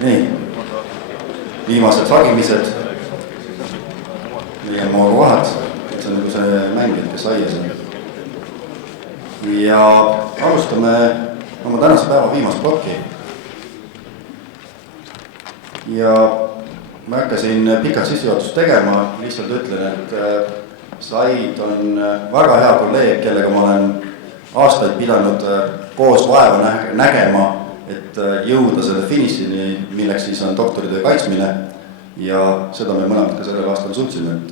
nii, viimased hagimised, meie moorukohad, see on nagu see mäng, et kes aias on. Ja alustame oma tänase päeva viimast plokki. Ja ma hakkasin pikalt sissejuhatust tegema, lihtsalt ütlen, et Saeed on väga hea kolleeg, kellega ma olen aastaid pidanud koos vaeva nägema, et jõuda selle finišini, milleks siis on doktoritöö kaitsmine. Ja seda me mõlemad ka sellel aastal suutsime, et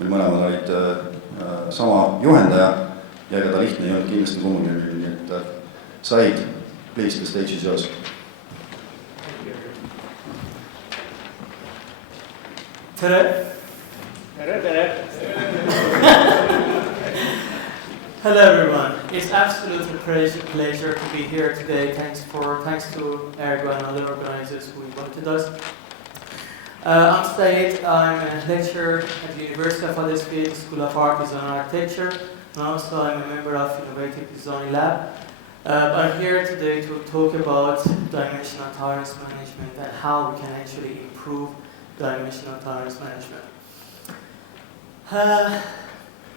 meil mõlemad olid sama juhendaja ja ega ta lihtne ei olnud kindlasti kummugi. Nii et Saeed, please, the stage is yours. Tere. Hello everyone. It's absolutely a pleasure to be here today. Thanks to Ergo and other organizers who invited us. I'm Saeed. I'm a lecturer at the University of Huddersfield School of Art, Design and Architecture, and also I'm a member of Innovative Design Lab. I'm here today to talk about dimensional tolerance management and how we can actually improve dimensional tolerance management.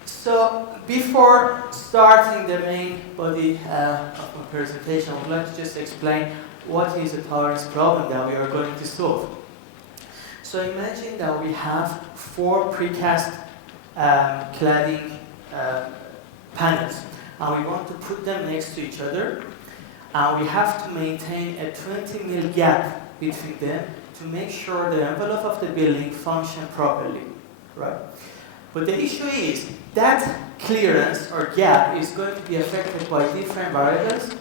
So before starting the main body of my presentation, I would like to just explain what is a tolerance problem that we are going to solve. So imagine that we have 4 precast cladding panels, and we want to put them next to each other, and we have to maintain a 20 mm gap between them to make sure the envelope of the building functions properly, right? But the issue is that clearance or gap is going to be affected by different variables,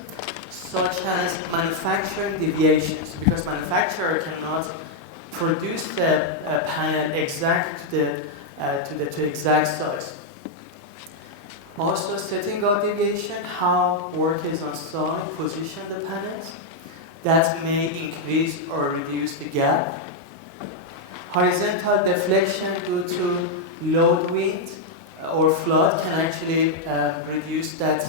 such as manufacturing deviations, because manufacturer cannot produce the panel exact to the exact size. Also, setting out deviation, how workers on site position the panels, that may increase or reduce the gap. Horizontal deflection due to load wind or flood can actually reduce that.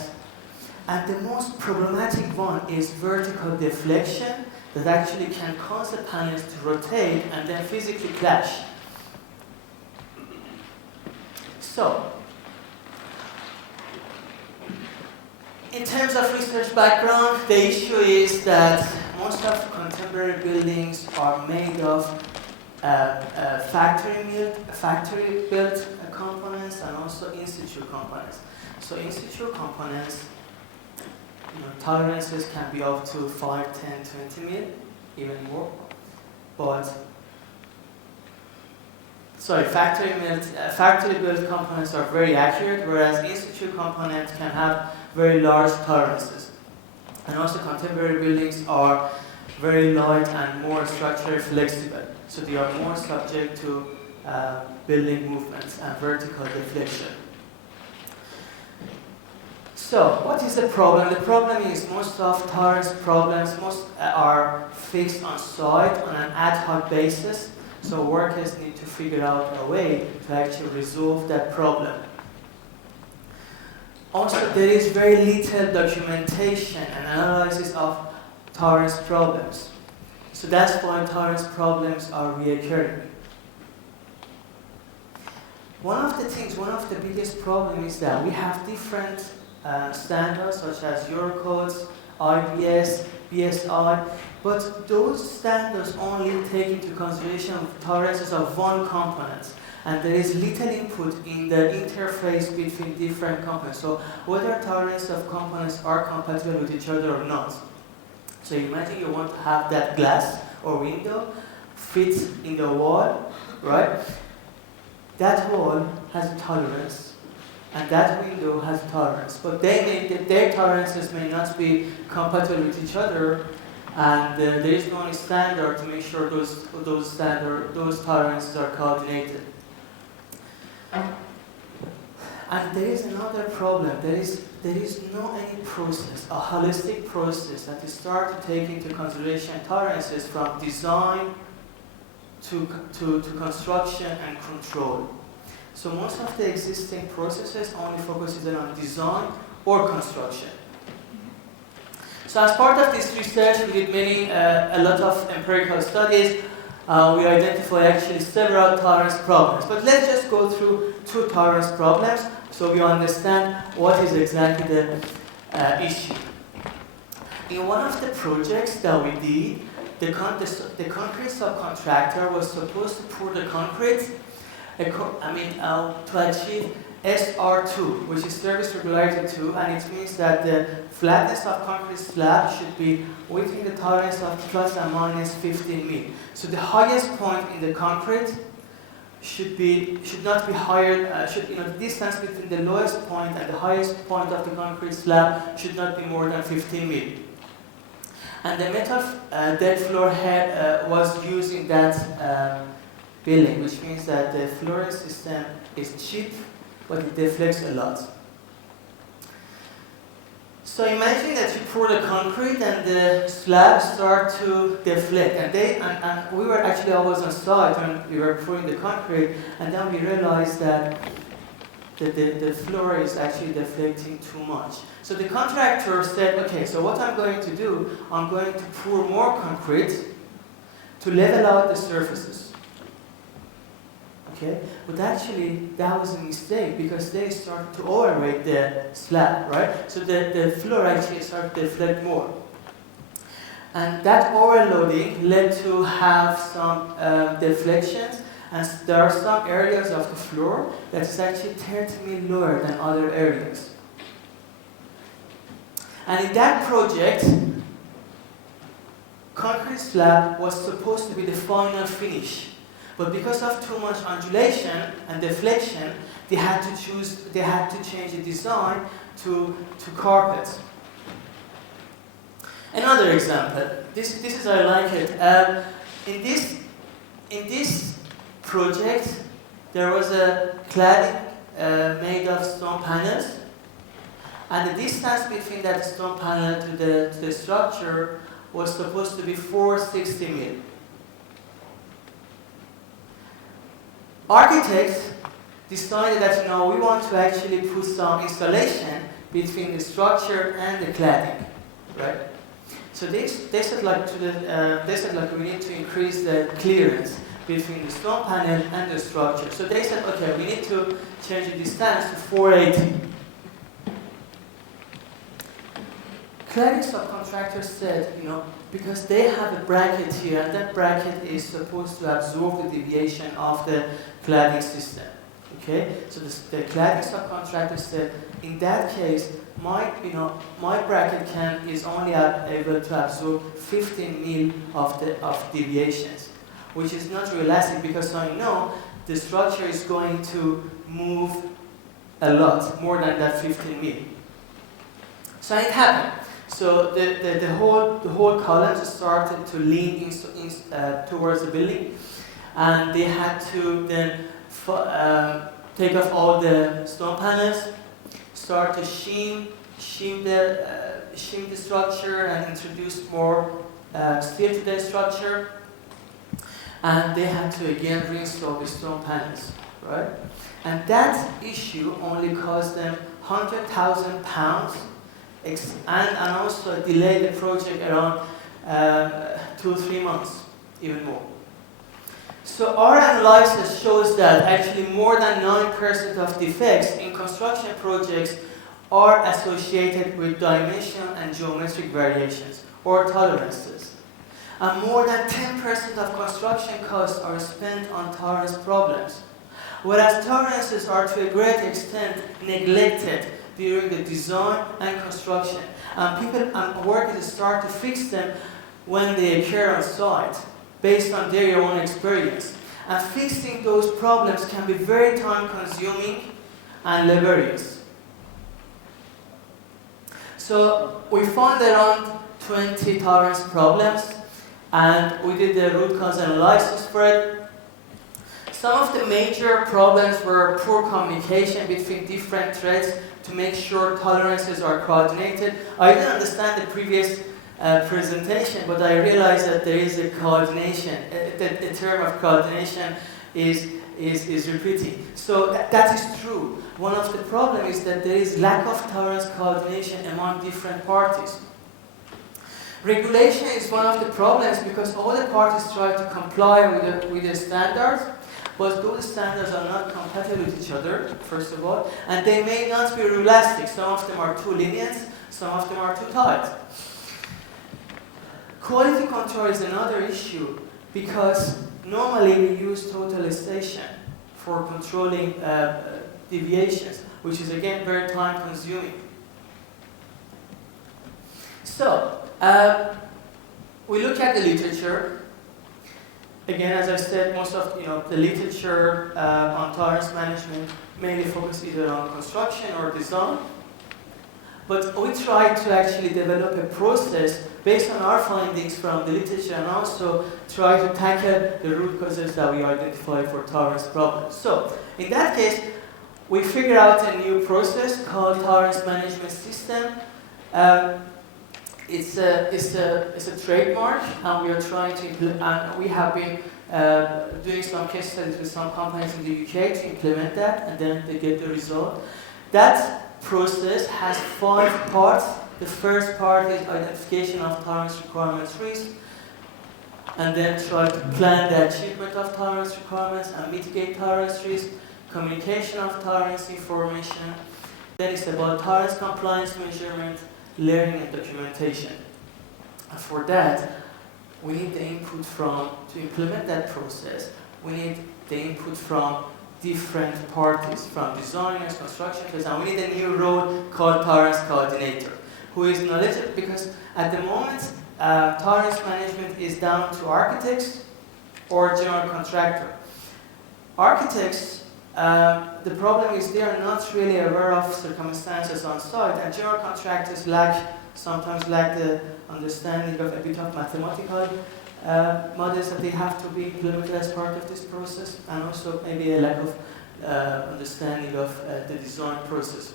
And the most problematic one is vertical deflection that actually can cause the panels to rotate and then physically clash. So, in terms of research background, the issue is that most of contemporary buildings are made of factory-built components and also in-situ components. So in-situ components, tolerances can be up to 5, 10, 20 mil, even more. But factory-built components are very accurate, whereas in-situ components can have very large tolerances. And also contemporary buildings are very light and more structurally flexible. So they are more subject to building movements and vertical deflection. So what is the problem? The problem is most of tolerance problems are fixed on site on an ad hoc basis. So workers need to figure out a way to actually resolve that problem. Also, there is very little documentation and analysis of tolerance problems. So that's why tolerance problems are reoccurring. One of the biggest problems is that we have different standards such as Eurocodes, IBS, BSI, but those standards only take into consideration tolerances of one component. And there is little input in the interface between different components. So whether tolerance of components are compatible with each other or not. So imagine you want to have that glass or window fit in the wall, right? That wall has a tolerance, and that window has a tolerance. But their tolerances may not be compatible with each other, and there is no standard to make sure those tolerances are coordinated. And there is another problem. There is no any process, a holistic process that is start to take into consideration tolerances from design to construction and control. So most of the existing processes only focuses on design or construction. So So as part of this research, we did a lot of empirical studies. We identified actually several tolerance problems. But let's just go through 2 tolerance problems so we understand what is exactly the issue. In one of the projects that we did, the concrete subcontractor was supposed to pour the concrete to achieve SR2, which is Service Regularity 2, and it means that the flatness of concrete slab should be within the tolerance of plus and minus 15 mil. So the highest point in the concrete should not be higher. The distance between the lowest point and the highest point of the concrete slab should not be more than 15 mil. And the metal dead floor head was used in that building, which means that the flooring system is cheap, but it deflects a lot. So imagine that you pour the concrete and the slabs start to deflect. And we were actually always on site when we were pouring the concrete, and then we realized that the floor is actually deflecting too much. So the contractor said, okay, so what I'm going to do, I'm going to pour more concrete to level out the surfaces. Okay, but actually that was a mistake because they started to overweight the slab, right? So the floor actually started to deflect more. And that overloading led to have some deflections, and there are some areas of the floor that is actually 30 mil lower than other areas. And in that project, concrete slab was supposed to be the final finish. But because of too much undulation and deflection, they had to change the design to carpet. Another example. This is I like it. In this project, there was a cladding made of stone panels, and the distance between that stone panel to the structure was supposed to be 460 mil. Architects decided that we want to actually put some insulation between the structure and the cladding, right? So they said we need to increase the clearance between the stone panel and the structure. So they said, okay, we need to change the distance to 480. Cladding subcontractors said, because they have a bracket here, and that bracket is supposed to absorb the deviation of the cladding system. Okay, so the cladding subcontractor said, in that case, my bracket is only able to absorb 15 mil of deviations, which is not realistic because I know the structure is going to move a lot more than that 15 mil. So it happened. So the whole columns started to lean towards the building, and they had to then take off all the stone panels, start to shim the structure, and introduce more steel to the structure, and they had to again reinstall the stone panels, right? And that issue only cost them £100,000. And also delay the project around 2 or 3 months, even more. So our analysis shows that actually more than 9% of defects in construction projects are associated with dimensional and geometric variations, or tolerances. And more than 10% of construction costs are spent on tolerance problems, whereas tolerances are to a great extent neglected during the design and construction. People and workers start to fix them when they occur on site, based on their own experience. And fixing those problems can be very time-consuming and laborious. So we found around 20 tolerance problems, and we did the root cause analysis for it. Some of the major problems were poor communication between different threads to make sure tolerances are coordinated. I didn't understand the previous presentation, but I realized that there is a coordination. The term of coordination is repeating. So that is true. One of the problems is that there is lack of tolerance coordination among different parties. Regulation is one of the problems because all the parties try to comply with the standards, but those standards are not compatible with each other, first of all, and they may not be realistic. Some of them are too lenient, some of them are too tight. Quality control is another issue because normally we use totalization for controlling deviations, which is again very time consuming. So, we look at the literature. Again, as I said, most of the literature on tolerance management mainly focuses either on construction or design. But we try to actually develop a process based on our findings from the literature and also try to tackle the root causes that we identify for tolerance problems. So, in that case, we figure out a new process called tolerance management system. It's a trademark, and we are trying to implement. And we have been doing some case studies with some companies in the UK to implement that, and then they get the result. That process has 5 parts. The first part is identification of tolerance requirements risk, and then try to plan the achievement of tolerance requirements and mitigate tolerance risk, communication of tolerance information. Then it's about tolerance compliance measurement, learning and documentation. And for that, we need the input to implement that process, we need the input from different parties, from designers, construction players, and we need a new role called tolerance coordinator, who is knowledgeable, because at the moment, tolerance management is down to architects or general contractor. Architects, the problem is they are not really aware of circumstances on site, and general contractors sometimes lack the understanding of a bit of mathematical models that they have to be implemented as part of this process, and also maybe a lack of understanding of the design process.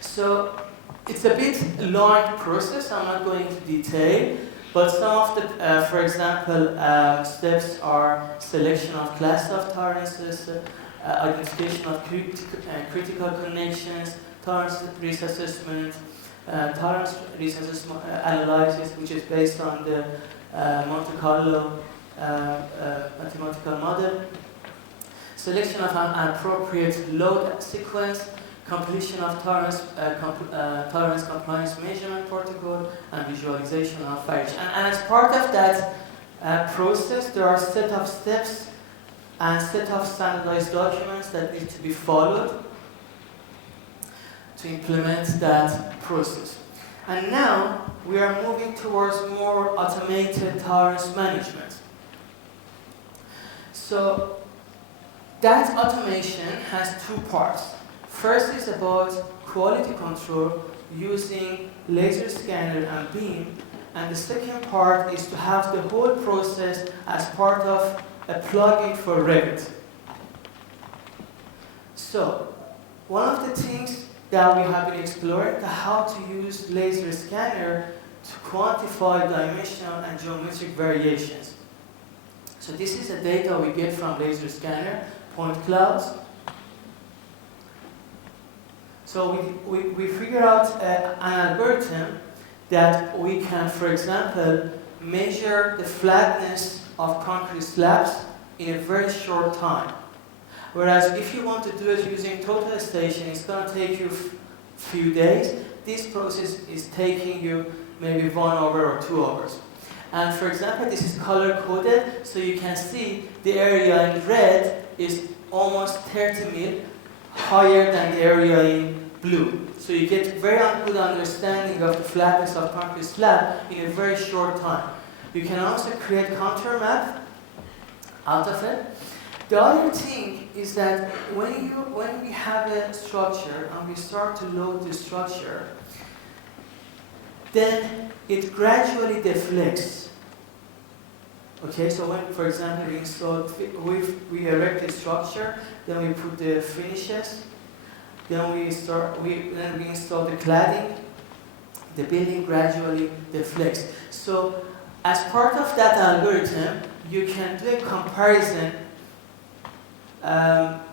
So it's a bit long process, I'm not going into detail, but some of the, for example, steps are selection of class of tolerances, identification of critical connections, tolerance risk assessment, tolerance risk assessment analysis, which is based on the Monte Carlo mathematical model, selection of an appropriate load sequence, completion of tolerance compliance measurement protocol, and visualization of variation. And as part of that process, there are a set of steps and set of standardized documents that need to be followed to implement that process. And now we are moving towards more automated tolerance management. So that automation has 2 parts. First is about quality control using laser scanner and beam, and the second part is to have the whole process as part of a plugin for Revit. So, one of the things that we have been exploring is how to use laser scanner to quantify dimensional and geometric variations. So this is the data we get from laser scanner, point clouds. So we figure out an algorithm that we can, for example, measure the flatness of concrete slabs in a very short time. Whereas if you want to do it using totalization, it's going to take you a few days. This process is taking you maybe 1 hour or 2 hours. And for example, this is color coded, so you can see the area in red is almost 30 mil higher than the area in blue. So you get very good understanding of the flatness of concrete slab in a very short time. You can also create contour map out of it. The other thing is that when we have a structure and we start to load the structure, then it gradually deflects. Okay, so when, for example, we erect the structure, then we put the finishes, then we install the cladding, the building gradually deflects. So as part of that algorithm, you can do a comparison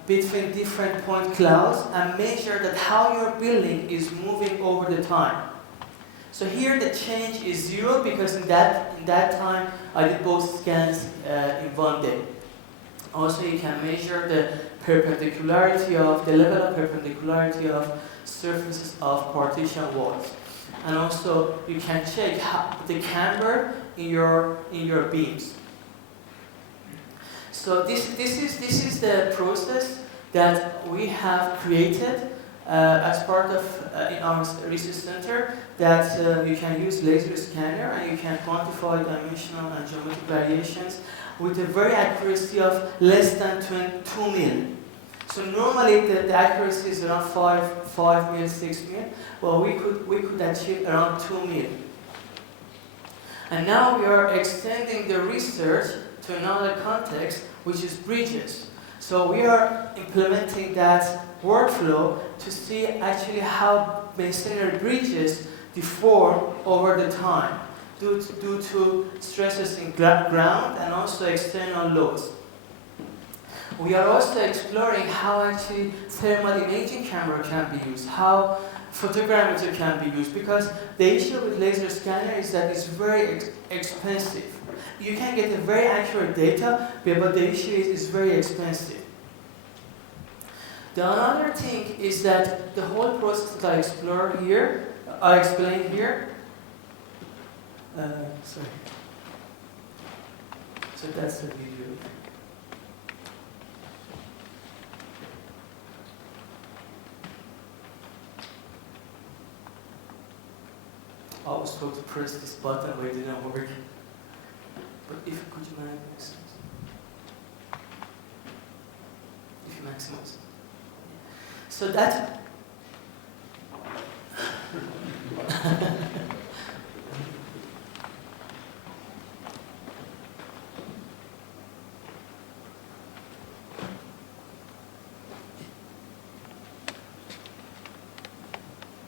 between different point clouds and measure that how your building is moving over the time. So here the change is 0 because in that time I did both scans in one day. Also you can measure the perpendicularity of the level of perpendicularity of surfaces of partition walls. And also you can check the camber in your beams. So this is the process that we have created as part of in our research center, that you can use laser scanner and you can quantify dimensional and geometric variations with a very accuracy of less than 2 mil. So normally the accuracy is around 5 mil, 6 mil. Well, we could achieve around 2 mil. And now we are extending the research to another context, which is bridges. So we are implementing that workflow to see actually how masonry bridges deform over the time due to stresses in ground and also external loads. We are also exploring how actually thermal imaging camera can be used, how photogrammetry can be used, because the issue with laser scanner is that it's very expensive. You can get a very accurate data, but the issue is it's very expensive. The other thing is that the whole process that I explain here. Sorry. So that's the video. I was told to press this button, but it didn't work. But could you maximize? If you maximize. So that.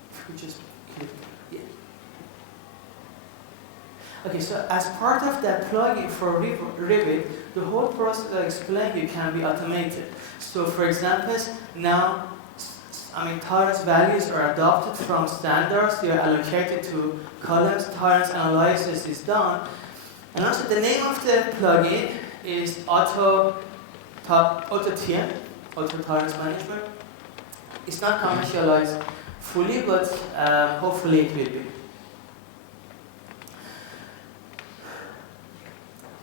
If you just click, yeah. Okay, so as part of that plugin for Revit, the whole process I explained you can be automated. So for example, now, tolerance values are adopted from standards, they are allocated to columns, tolerance analysis is done. And also the name of the plugin is AutoTM, Auto Tolerance Management. It's not commercialized fully, but hopefully it will be.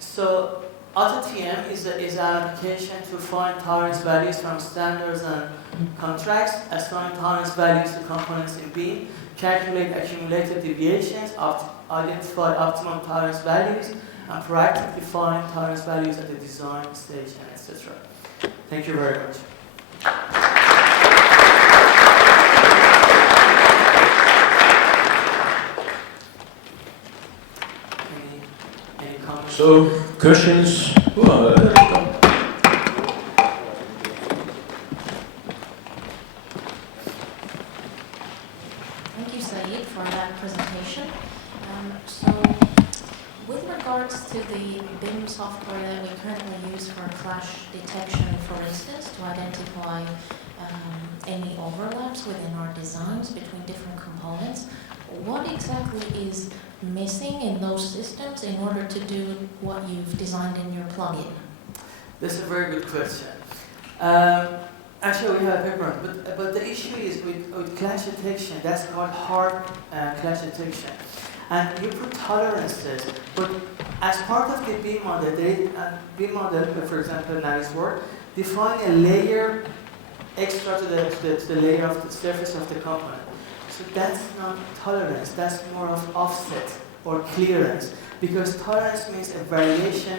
So AutoTM is an application to find tolerance values from standards and contracts, assign tolerance values to components in beam, calculate accumulated deviations, identify optimum tolerance values, and proactively find tolerance values at the design stage, and etc. Thank you very much. Any comments? So, questions? Thank you, Saeed, for that presentation. So, with regards to the BIM software that we currently use for clash detection, for instance, to identify any overlaps within our designs between different components, what exactly is missing in those systems in order to do what you've designed in your plugin? That's a very good question. Actually, we have a paper, but the issue is with clash detection, that's called hard clash detection. And you put tolerances, but as part of the BIM model, BIM model, for example, Navisworks, define a layer extra to the layer of the surface of the component. So that's not tolerance, that's more of offset or clearance, because tolerance means a variation,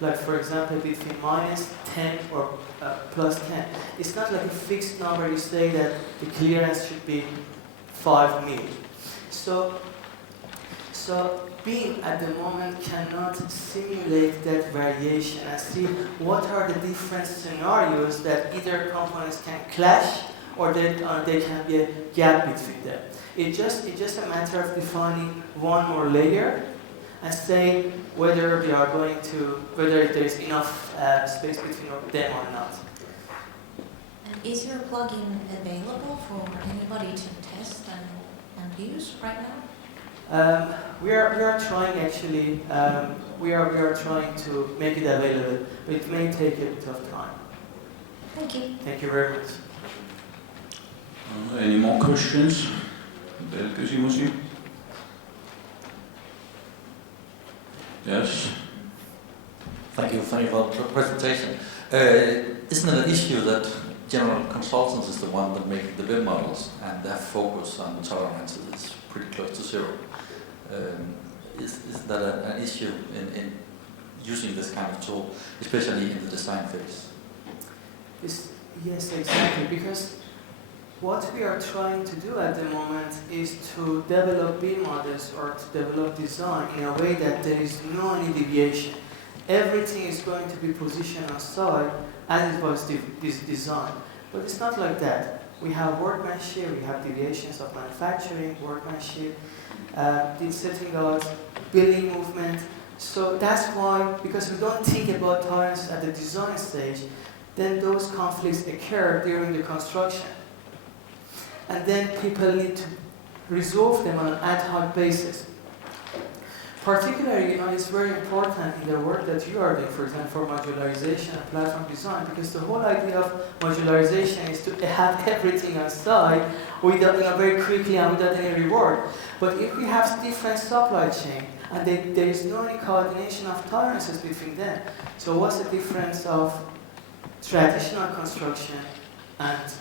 like for example between -10 or +10. It's not like a fixed number. You say that the clearance should be 5 mil. So BIM at the moment cannot simulate that variation and see what are the different scenarios that either components can clash or they can be a gap between them. It's just a matter of defining one more layer and say whether there is enough space between them or not. And is your plugin available for anybody to test and use right now? We are trying actually. We are trying to make it available, but it may take a bit of time. Thank you. Thank you very much. Any more questions? Veel küsimusi? Yes. Thank you for the presentation. Isn't it an issue that general consultants is the one that make the BIM models and their focus on tolerance is pretty close to zero? Is that an issue in using this kind of tool, especially in the design phase? Yes, exactly, because what we are trying to do at the moment is to develop BIM models or to develop design in a way that there is no any deviation. Everything is going to be positioned on site as it was designed. But it's not like that. We have workmanship, we have deviations of manufacturing, workmanship, setting out, building movement. So that's why, because we don't think about tolerance at the design stage, then those conflicts occur during the construction. And then people need to resolve them on an ad hoc basis. Particularly, it's very important in the work that you are doing, for example, for modularization and platform design, because the whole idea of modularization is to have everything on site without, very quickly and without any reward. But if we have different supply chain and there is no any coordination of tolerances between them, so what's the difference of traditional construction and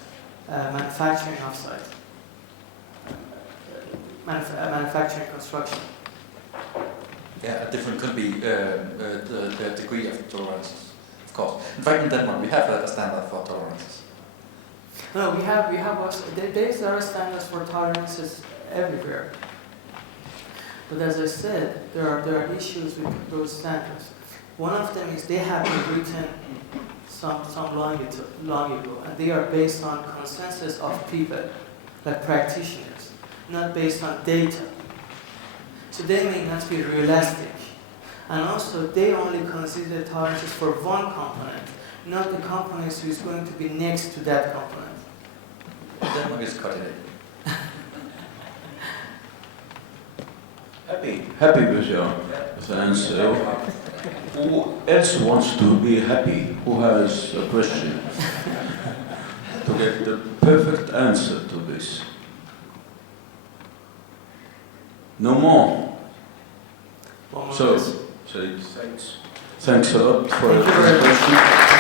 manufacturing offsite? Manufacturing construction. Yeah, different could be the degree of tolerances, of course. In fact, in Denmark, we have a standard for tolerances. No, we have also, there are standards for tolerances everywhere. But as I said, there are issues with those standards. One of them is they have been written some long ago, and they are based on consensus of people, like practitioners, not based on data. So they may not be realistic. And also, they only consider tolerances for one component, not the components who is going to be next to that component. Denmark is cutting it. Happy with your answer. Who else wants to be happy? Who has a question? To get the perfect answer to this. No more. So, thanks a lot for the question.